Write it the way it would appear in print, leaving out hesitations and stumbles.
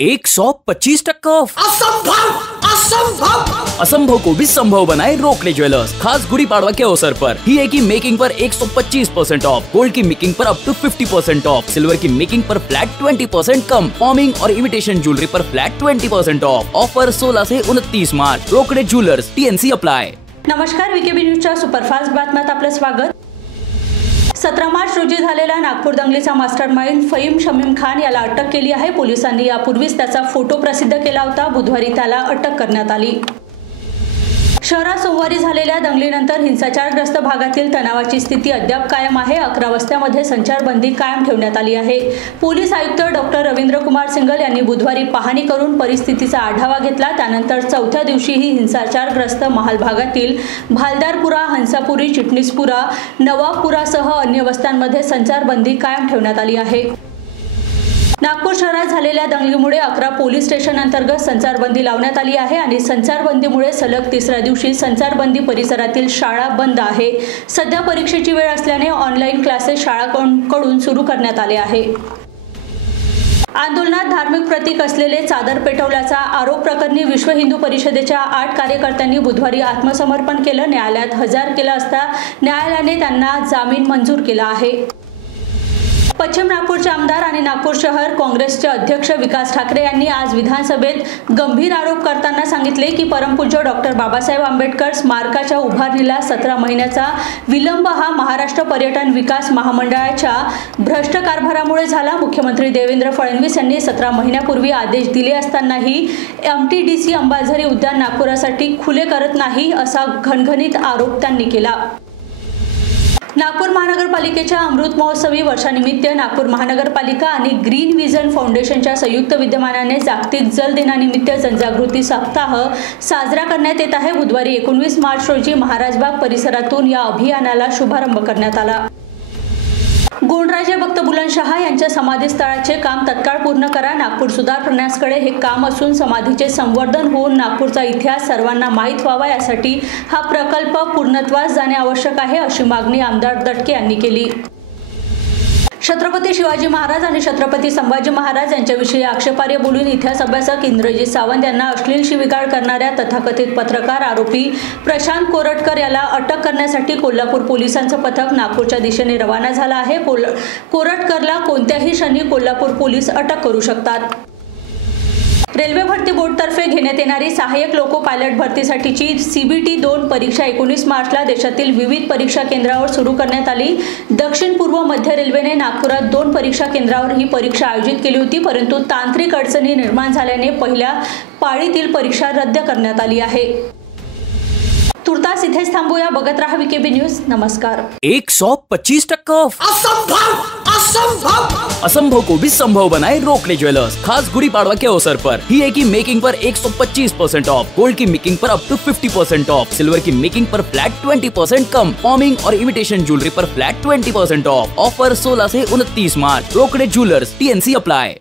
125% of. असंभव असंभव असंभव को भी संभव बनाए रोकड़े ज्वेलर्स। खास गुड़ी पाड़वा के अवसर पर हीरे की मेकिंग पर 125% ऑफ, गोल्ड की मेकिंग पर अप टू 50% ऑफ, सिल्वर की मेकिंग पर फ्लैट 20% कम, फॉर्मिंग और इमिटेशन ज्वेलरी पर फ्लैट 20% ऑफ। ऑफर 16 से 29 March. Rokade jewellers, TNC apply. नमस्कार, VKB न्यूजच्या सुपरफास्ट बातम्यात आपलं स्वागत। 17 मार्च रोजी झालेल्या नागपूर दंगलीचा मास्टरमाइंड फहीम शमीम खान याला अटक केली आहे। पोलिसांनी यापूर्वीच त्याचा फोटो प्रसिद्ध केला होता। बुधवारी त्याला अटक करण्यात आली। शहरात सोमवारी झालेल्या दंगलीनंतर हिंसाचारग्रस्त भागातील तणावाची स्थिती अद्याप कायम आहे। 11 वस्त्यांमध्ये संचारबंदी कायम ठेवण्यात आली आहे। पोलीस आयुक्त डॉक्टर रवींद्र कुमार सिंगल यांनी बुधवारी पाहणी करून परिस्थितीचा आढावा घेतला। त्यानंतर चौथ्या दिवशीही हिंसाचारग्रस्त महाल भागातील भालदारपुरा, हंसापुरी, चिटणीसपुरा, नवाबपुरासह अन्य वस्त्यांमध्ये संचारबंदी कायम ठेवण्यात आली आहे। नागपूर शहरात झालेल्या दंगलीमुळे 11 पोलीस स्टेशन अंतर्गत संचारबंदी लावण्यात आली आहे आणि संचारबंदीमुळे सलग तिसऱ्या दिवशी संचारबंदी परिसरातील शाळा बंद आहे। सध्या परीक्षेची वेळ असल्याने ऑनलाईन क्लासेस शाळांकडून सुरू करण्यात आले आहे। आंदोलनात धार्मिक प्रतीक असलेले चादर पेटवल्याचा आरोप प्रकरणी विश्व हिंदू परिषदेच्या 8 कार्यकर्त्यांनी बुधवारी आत्मसमर्पण केलं। न्यायालयात हजर केलं असता न्यायालयाने त्यांना जामीन मंजूर केला आहे। पश्चिम नागपूरचे आमदार आणि नागपूर शहर काँग्रेसचे अध्यक्ष विकास ठाकरे यांनी आज विधानसभेत गंभीर आरोप करताना सांगितले की परमपूज्य डॉक्टर बाबासाहेब आंबेडकर स्मारकाच्या उभारणीला 17 महिन्याचा विलंब हा महाराष्ट्र पर्यटन विकास महामंडळाच्या भ्रष्ट कारभारामुळे झाला। मुख्यमंत्री देवेंद्र फडणवीस यांनी 17 महिन्यापूर्वी आदेश दिले असतानाही MTDC अंबाझरी उद्यान नागपुरासाठी खुले करत नाही असा घणघणीत आरोप त्यांनी केला। नागपूर महानगरपालिकेच्या अमृत महोत्सवी वर्षानिमित्त नागपूर महानगरपालिका आणि ग्रीन विजन फाउंडेशनच्या संयुक्त विद्यमानाने जागतिक जल दिनानिमित्त जनजागृती सप्ताह साजरा करण्यात येत आहे। बुधवारी 19 मार्च रोजी महाराजबाग परिसरातून या अभियानाला शुभारंभ करण्यात आला। गोंडराजे भक्त बुलंदशहा यांच्या समाधीस्थळाचे काम तत्काळ पूर्ण करा। नागपूर सुधार प्रन्यासकडे हे काम असून समाधीचे संवर्धन होऊन नागपूरचा इतिहास सर्वांना माहीत व्हावा यासाठी हा प्रकल्प पूर्णत्वास जाणे आवश्यक आहे, अशी मागणी आमदार दटके यांनी केली। छत्रपती शिवाजी महाराज आणि छत्रपती संभाजी महाराज यांच्याविषयी आक्षेपार्ह बोलून इतिहास अभ्यासक इंद्रजीत सावंत यांना अश्लील शिवीगाळ करणाऱ्या तथाकथित पत्रकार आरोपी प्रशांत कोरटकर याला अटक करण्यासाठी कोल्हापूर पोलिसांचं पथक नागपूरच्या दिशेने रवाना झालं आहे। कोरटकरला कोणत्याही क्षणी कोल्हापूर पोलीस अटक करू शकतात। रेल्वे भरती बोर्डतर्फे घेण्यात येणारी सहाय्यक लोको पायलट भरतीसाठीची CBT 2 परीक्षा 19 मार्चला देशातील विविध परीक्षा केंद्रावर सुरू करण्यात आली। दक्षिण पूर्व मध्य रेल्वेने नागपुरात 2 परीक्षा केंद्रावर ही परीक्षा आयोजित केली होती, परंतु तांत्रिक अडचणी निर्माण झाल्याने पहिल्या पाळीतील परीक्षा रद्द करण्यात आली आहे। तुर्तास इथेच थांबूया। बघत रहा VKB न्यूज। नमस्कार। 125% ऑफ। असंभव असंभव असंभव को भी संभव बनाए रोकड़े ज्वेलर्स। खास गुड़ी पाड़वा के अवसर पर हीरे की मेकिंग पर 125% ऑफ, गोल्ड की मेकिंग पर अप टू 50% ऑफ, सिल्वर की मेकिंग पर फ्लैट 20% कम, फॉर्मिंग और इमिटेशन ज्वेलरी पर फ्लैट 20% ऑफ। ऑफर 16 से 29 March. Rokade jewellers, TNC apply.